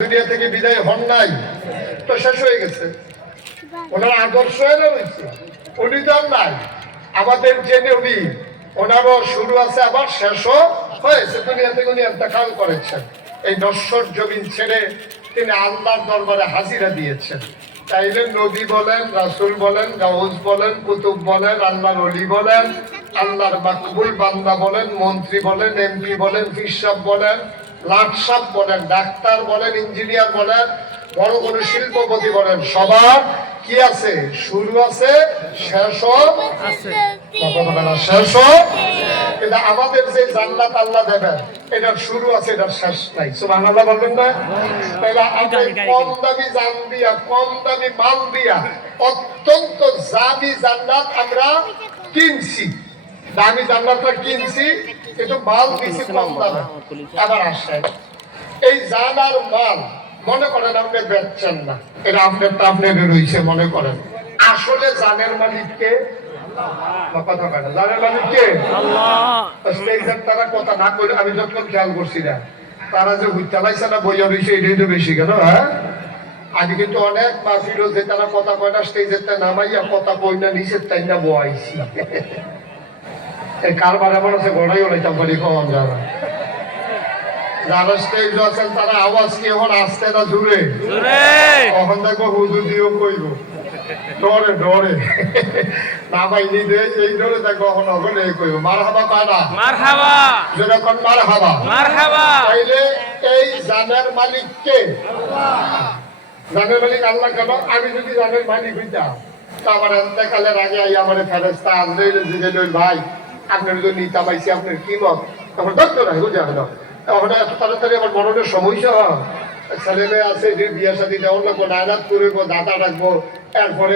দুনিয়া থেকে বিদায় হন নাই তো শেষ হয়ে গেছে। ওনার আদর্শ রয়েছে, উনি তো নাই। আমাদের যে নবী ওনারও শুরু আছে আবার শেষও হয়েছে। দুনিয়া থেকে উনি ইন্তেকাল করেছেন। এই নশ্বর জমিন ছেড়ে তিনি আল্লাহর দরবারে হাজিরা দিয়েছেন। তাইলে নবী বলেন, রাসূল বলেন, গাউস বলেন, কুতুব বলেন, আল্লাহর ওলি বলেন, আল্লাহর মাকবুল বান্দা বলেন, মন্ত্রী বলেন, এমপি বলেন, ফিরসাব বলেন, লাটসাপ বলেন, ডাক্তার বলেন, ইঞ্জিনিয়ার বলেন, বড় বড় শিল্পপতি বলেন, সবার কি আছে? শুরু আছে, শেষও আছে। শেষও কিন্তু আমাদের যে জান্নাত আল্লাহ দেবেন এটার শুরু আছে, এটার শেষ নাই। সুবহানাল্লাহ বলবেন না? তাহলে আপনি কম দামি জান দিয়া, কম দামি মাল দিয়া অত্যন্ত দামি জান্নাত আমরা কিনছি। দামি জান্নাতটা কিনছি কিন্তু মাল দিছি কম দামে। আবার আসেন এই জান আর মাল মনে করেন আপনি বেচছেন না, এটা আপনারটা আপনার রয়েছে মনে করেন। আসলে জানের মালিককে কথা কয় না, জানের মালিককে আল্লাহ। তারা কথা না করে আমি যখন খেয়াল করছি না, তারা যে হুইতালাইছে না বইয়া রয়েছে এটাই তো বেশি কেন। হ্যাঁ, আমি কিন্তু অনেক মাফির যে তারা কথা কয় না স্টেজের নামাইয়া কথা কই না নিচের তাই না বয়াইছি। এই কারবার এমন আছে গড়াই ওলাইতাম পারি কম যারা যারা স্টেজ আছেন তারা আওয়াজ কি এখন আসতে না জুড়ে তখন দেখো হুজুর দিয়েও কইব ডরে ডরে নামাইনি দে এই ডরে দেখো এখন ওখানে কইব মারহাবা কানা মারহাবা যেরকম মারহাবা মারহাবা। তাইলে এই জানের মালিক কে? আল্লাহ। জানের মালিক আল্লাহ কেন? আমি যদি জানের মালিক হইতাম তা আমার এতেকালের আগে আমার ফেরেশতা আজরাইল জিজ্ঞেস ভাই আপনার যদি নিতে পাইছি আপনার কি মত? তখন ডক্টর হয় বুঝে না এখন এত তাড়াতাড়ি আমার মরণের সমস্যা ছেলে মেয়ে আছে যে বিয়ে শাদী দেওয়ার লাগবো, নায়নাত করবো, দাদা রাখবো, এরপরে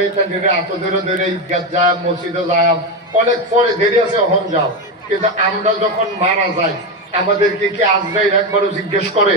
এত দূরে দূরে ঈদগাহ যায়, মসজিদে যায়, অনেক পরে দেরি আছে এখন যাও। কিন্তু আমরা যখন মারা যাই আমাদেরকে কি আজরাইল একবারও জিজ্ঞেস করে?